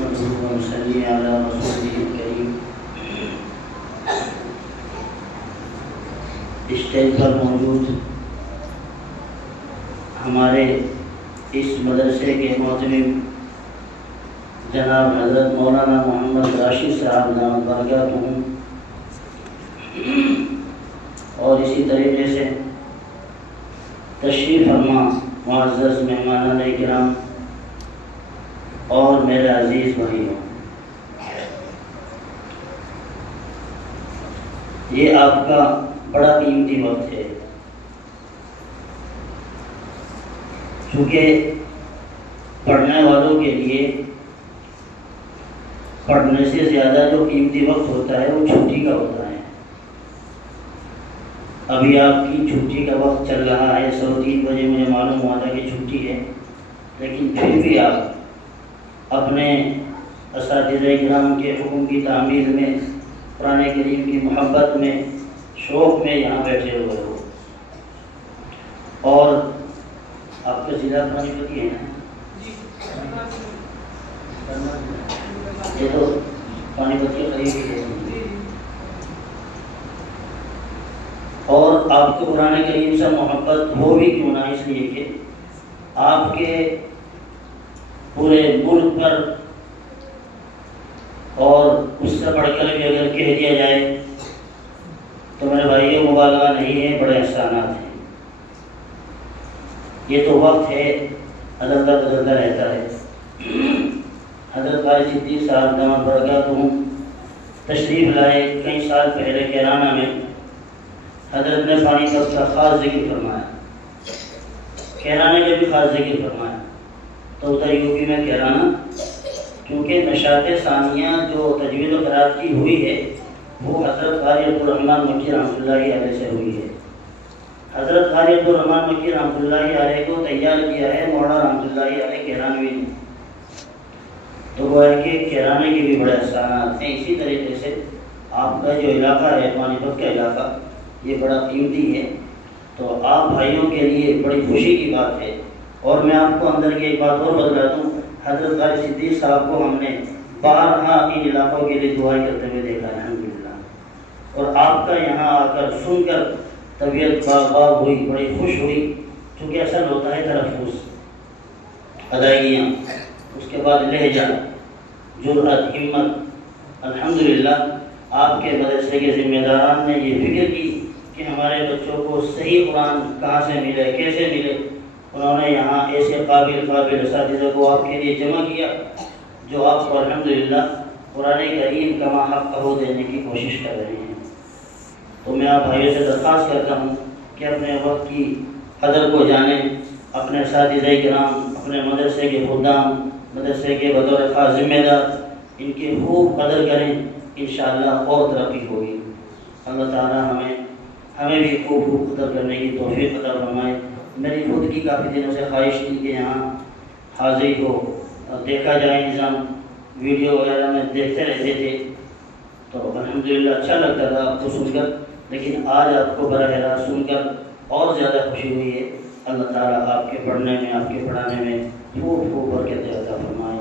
نحمده ونصلي على رسوله الكريم۔ اسٹیج پر موجود ہمارے اس مدرسے کے معتمم جناب حضرت مولانا محمد راشد صاحب دامت برکاتہم، اور اسی طریقے سے تشریف فرما معزز مہمانان کرام اور میرے عزیز بھائیوں، یہ آپ کا بڑا قیمتی وقت ہے، چونکہ پڑھنے والوں کے لیے پڑھنے سے زیادہ جو قیمتی وقت ہوتا ہے وہ چھٹی کا ہوتا ہے۔ ابھی آپ کی چھٹی کا وقت چل رہا ہے، 3:15 بجے مجھے معلوم ہوا تھا کہ چھٹی ہے، لیکن پھر بھی آپ اپنے اساتذہ کرام کے حکم کی تعمیل میں، قرآن کریم کی محبت میں، شوق میں یہاں بیٹھے ہوئے ہو۔ اور آپ کا ضلع پانی پتی ہے نا؟ یہ تو پانی پتی قریب ہی ہے، اور آپ کو قرآن کریم سے محبت ہو بھی کیوں نہ، اس لیے کہ آپ کے پورے ملک پر، اور اس سے بڑھ کر بھی اگر کہہ دیا جائے تو میرے بھائیوں مبالغہ نہیں ہے، بڑے احسانات ہیں۔ یہ تو وقت ہے، بدلتا بدلتا رہتا ہے۔ حضرت قاری صدیق صاحب دامت برکاتہم تشریف لائے کئی سال پہلے کیرانہ میں، حضرت نے پانی پت کا خاص ذکر فرمایا، کیرانہ کا بھی خاص ذکر فرمایا، تو ادھر یوپی میں کیرانہ، کیونکہ نشاط ثانیہ جو تجوید و قرأت کی ہوئی ہے وہ حضرت قاری عبدالرحمن مکی رحمۃ اللہ علیہ سے ہوئی ہے۔ حضرت قاری عبدالرحمن مکی رحمۃ اللہ علیہ کو تیار کیا ہے مولانا رحمۃ اللہ علیہ کیرانوی نے، تو وہ ہے کہ کیرانے کے بھی بڑے احسانات ہیں۔ اسی طریقے سے آپ کا جو علاقہ ہے پانی پت کا علاقہ، یہ بڑا قیمتی ہے، تو آپ بھائیوں کے لیے بڑی خوشی کی بات ہے۔ اور میں آپ کو اندر کی ایک بات اور بتلا دوں، حضرت قاری صدیق صاحب کو ہم نے بارہا ان علاقوں کے لیے دعائیں کرتے ہوئے دیکھا ہے الحمدللہ، اور آپ کا یہاں آ کر سن کر طبیعت باغ ہوئی، بڑی خوش ہوئی، چونکہ اصل ہوتا ہے تلفظ، ادائیگیاں، اس کے بعد لہجہ، جرأت، ہمت۔ الحمدللہ آپ کے مدرسے کے ذمہ داران نے یہ فکر کی کہ ہمارے بچوں کو صحیح قرآن کہاں سے ملے، کیسے ملے، انہوں نے یہاں ایسے قابل اساتذہ کو آپ کے لیے جمع کیا جو آپ کو الحمدللہ قرآن کریم کما حق ہو دینے کی کوشش کر رہے ہیں۔ تو میں آپ بھائیوں سے درخواست کرتا ہوں کہ اپنے وقت کی قدر کو جانیں، اپنے اساتذہ کرام، اپنے مدرسے کے خدام، مدرسے کے بطور خاص ذمہ دار، ان کی خوب قدر کریں، انشاءاللہ اور ترقی ہوگی۔ اللہ تعالی ہمیں بھی خوب قدر کرنے کی توفیق عطا فرمائے۔ میری خود کی کافی دنوں سے خواہش تھی کہ یہاں حاضری کو دیکھا جائے، نظام ویڈیو وغیرہ میں دیکھتے رہتے تھے تو الحمدللہ اچھا لگتا تھا آپ کو سن کر، لیکن آج آپ کو براہ راست سن کر اور زیادہ خوشی ہوئی ہے۔ اللہ تعالیٰ آپ کے پڑھنے میں، آپ کے پڑھانے میں خوب برکت عطا فرمائے۔